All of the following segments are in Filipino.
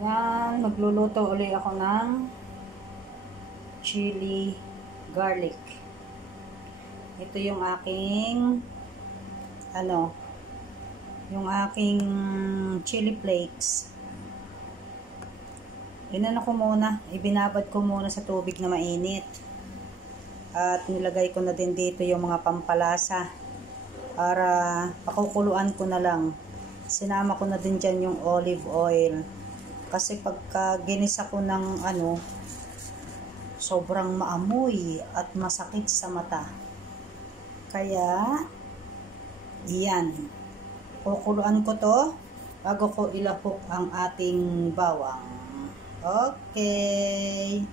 Yan, magluluto ulit ako ng chili garlic. Ito yung aking yung aking chili flakes. Inano ko muna, ibinabad ko muna sa tubig na mainit. At nilagay ko na din dito yung mga pampalasa para pakukuluan ko na lang. Sinama ko na din dyan yung olive oil. Kasi pagka ginisa ko ng sobrang maamoy at masakit sa mata. Kaya, yan. Kukuluan ko to bago ko ilahok ang ating bawang. Okay.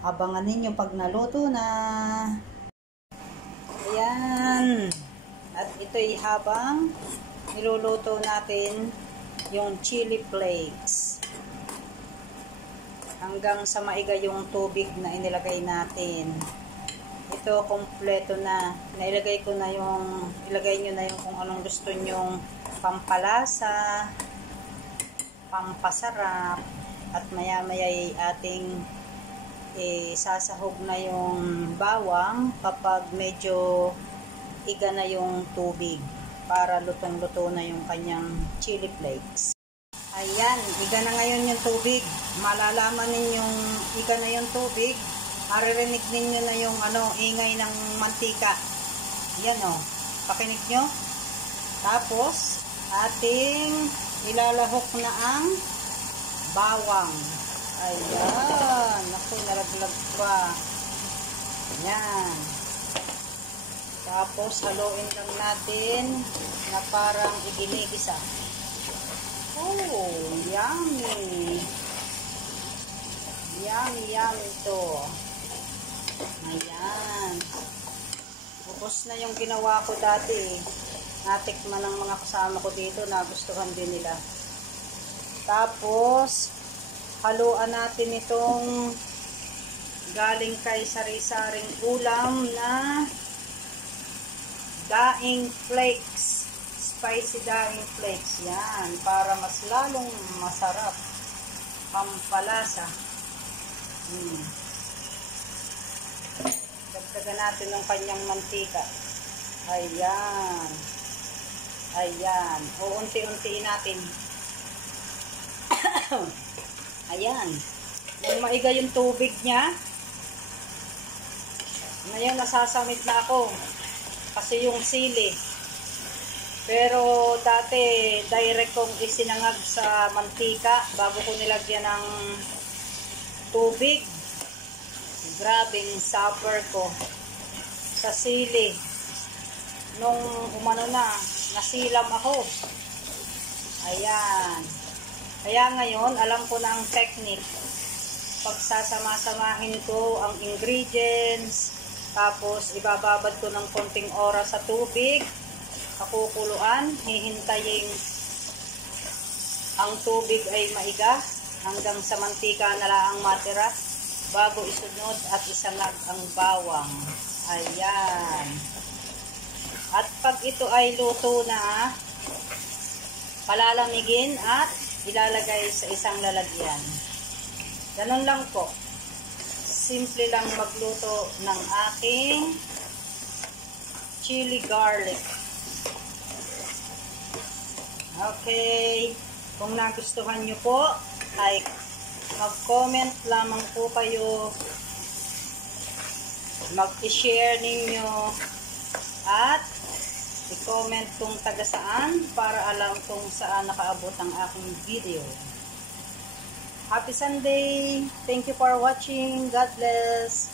Abangan ninyo pag naluto na. Ayan. At ito'y habang niluluto natin yung chili flakes. Hanggang sa maiga yung tubig na inilagay natin. Ito kompleto na. Ilagay nyo na yung kung anong gusto nyong pampalasa, pampasarap, at maya-maya ating sasahog na yung bawang kapag medyo iga na yung tubig para lutong-luto na yung kanyang chili flakes. Ayan, iga na ngayon yung tubig. Malalaman ninyong iga na yung tubig. Maririnig ninyo na yung ingay ng mantika. Yan pakinig nyo. Tapos, ating ilalahok na ang bawang. Ayan. Naku, nalaglag pa. Ayan. Tapos, haluin lang natin na parang iginigisa. Oh, yummy. Yummy, yummy to. Ayan. Ubos na yung ginawa ko dati. Natikman ng mga kasama ko dito, nagustuhan din nila. Tapos, haluan natin itong galing kay sari-saring ulam na daing flakes. Spicy daing flakes. Yan. Para mas lalong masarap. Pampalasa. Dagdagan natin ng kanyang mantika. Ayan. Ayan. Uunti-untiin natin. Ayan. Nung maiga yung tubig niya, ngayon nasasamit na ako. Kasi yung sili. Pero dati, direct kong isinangag sa mantika bago ko nilagyan ng tubig. Grabing supper ko sa sili. Nung nasilam ako. Ayan. Kaya ngayon, alam ko na ang technique. Pagsasama-samahin ko ang ingredients, tapos ibababad ko ng konting oras sa tubig, pakukuluan, hihintayin ang tubig ay maiga hanggang sa mantika na lang ang matira bago isunod at isangag ang bawang. Ayan. At pag ito ay luto na, palalamigin at ilalagay sa isang lalagyan. Ganun lang po. Simple lang magluto ng aking chili garlic. Okay. Kung nagustuhan nyo po, ay mag-comment lamang po kayo. Mag-share ninyo. At i-comment kung taga saan para alam kung saan nakaabot ang aking video. Happy Sunday! Thank you for watching. God bless!